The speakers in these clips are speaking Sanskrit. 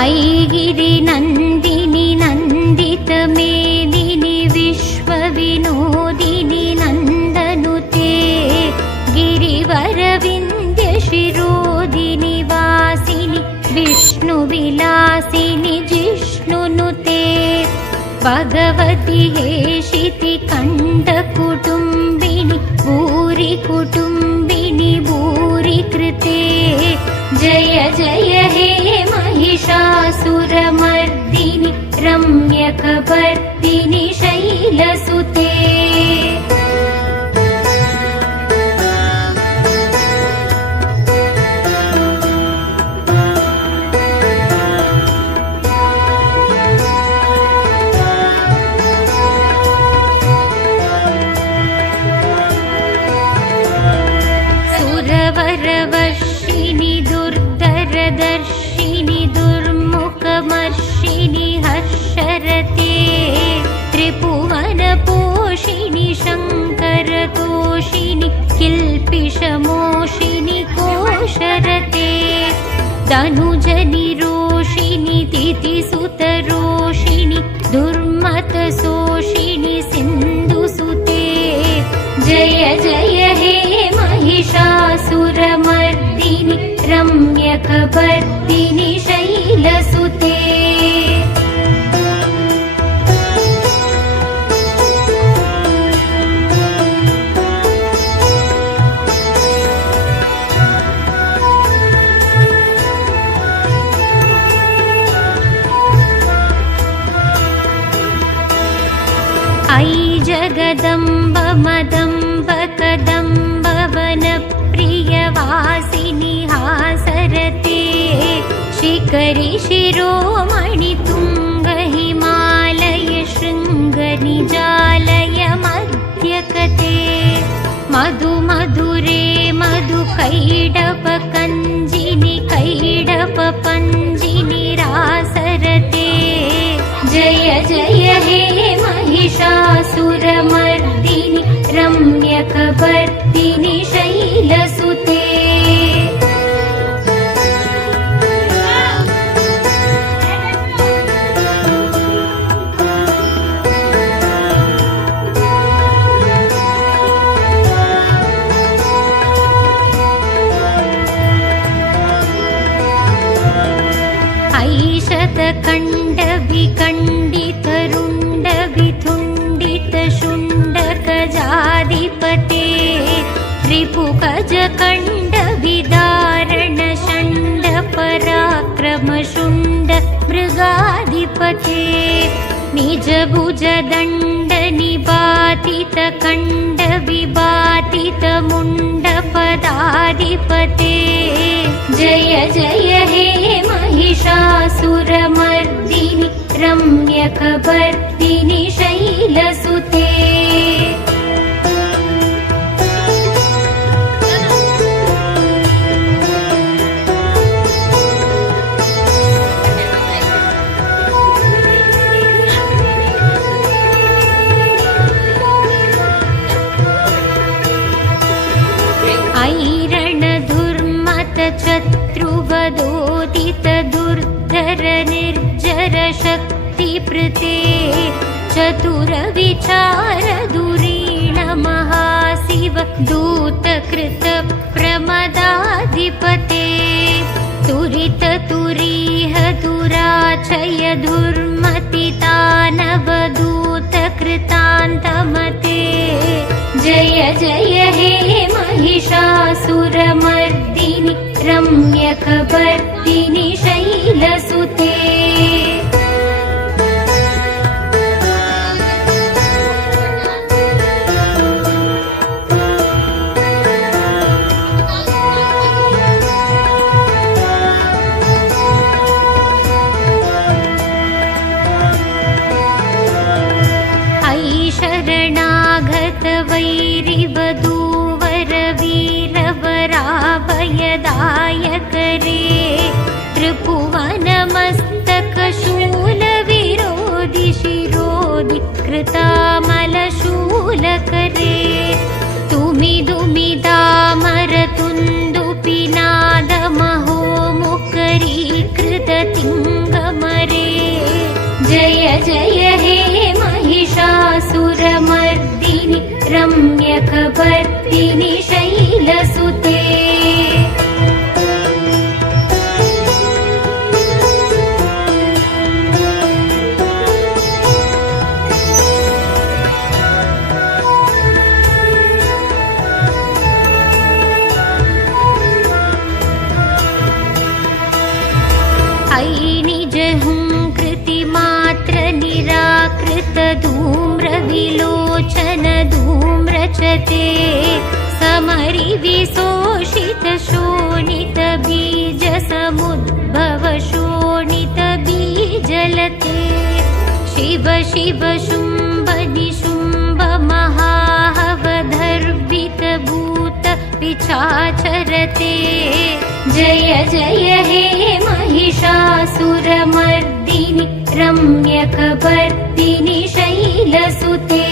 ऐगिरि नन्दिनि नन्दितमेदिनि विश्वविनोदिनि नन्दनुते गिरिवरविन्द्यशिरोदिनि वासिनि विष्णुविलासिनि जिष्णुनुते भगवति हेशिति कण्ठकुटुम्बिनि भूरि कुटुम्बिनि भूरि कृते जय जय हे महिषासुरमर्दिनि रम्यकपर्दिनि शैलसुते सुरवरवर्षिणि दुर्धरदर्शिनि दुर्मुखमर्षिणि हर्षरते त्रिभुवनपोषिणि शङ्करतोषिणि किल्पिषमोषिणि कोशरते तनुजनिरोषिणि तिथिसुतरोषिणि दुर्मतशोषिणि सिन्धुसुते जय जय हे महिषासुरमर्दिनि रम्यकपर्दिनि शैलसुते ऐ जगदम्ब मदम्ब कदम्ब वनप्रियवासिनि हासरते शिखरि शिरोमणि तुङ्ग हिमालय शृङ्गनिजालय मध्यकते मधु मधुरे मधु कैडप कञ्जिनि कैडप पञ्जिनि रासरते जय जय हे महिषासुरमर्दिनि रम्यकपर्दिनि शैलसुते ऐशतकण्डविकण्डितरुण्डविथुण्डितशुण्डकजाधिपते रिपुगजकण्डविदारणशण्डपराक्रमशुण्ड मृगाधिपते निजभुजदण्डनिपातितकण्डविबातितमुण्डपदाधिपते जय जय हे महिषासुरमर्दिनि रम्यकपर्दिनि शैलसुते ऐरणधुर्मतचत्रुवदोदित दुर्धर निर्जर शक्तिप्रते चतुरविचार दुरीण महाशिव दूतकृत प्रमदाधिपते तुरित तुरीह दुराचय दुर्मतितानवदूतकृतान्तमते जय जय हे महिषासुरमर्दिनि रम्यकपर्दिनि शैलसुते शरणागत वैरिवधूवर वीरवराभयदायक रे त्रिभुवनमस्ति रम्यकपर्दिनि शैलसुते धूम्रविलोचन धूम्रचते समरिविशोषित शोणित बीज समुद्भव शोणित बीजलते शिव शिव शुम्भ निशुम्भ महाहवधर्वित भूत पिशाचरते जय जय हे महिषासुरमर्दिनि रम्यकपर्दिनि शैलसुते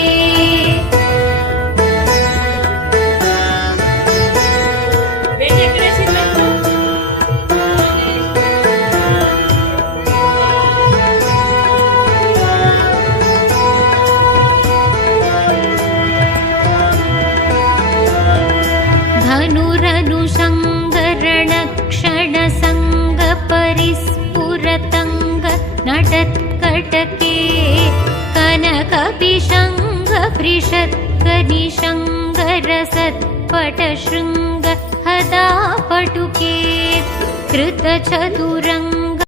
धनुरनुशङ्करणक्षणसङ्ग परिस्फुरतङ्ग नटत्कटके कनकपिशङ्ग पृषत्कनिशङ्ग रसत्पटशृङ्ग हदापटुके कृतचतुरङ्ग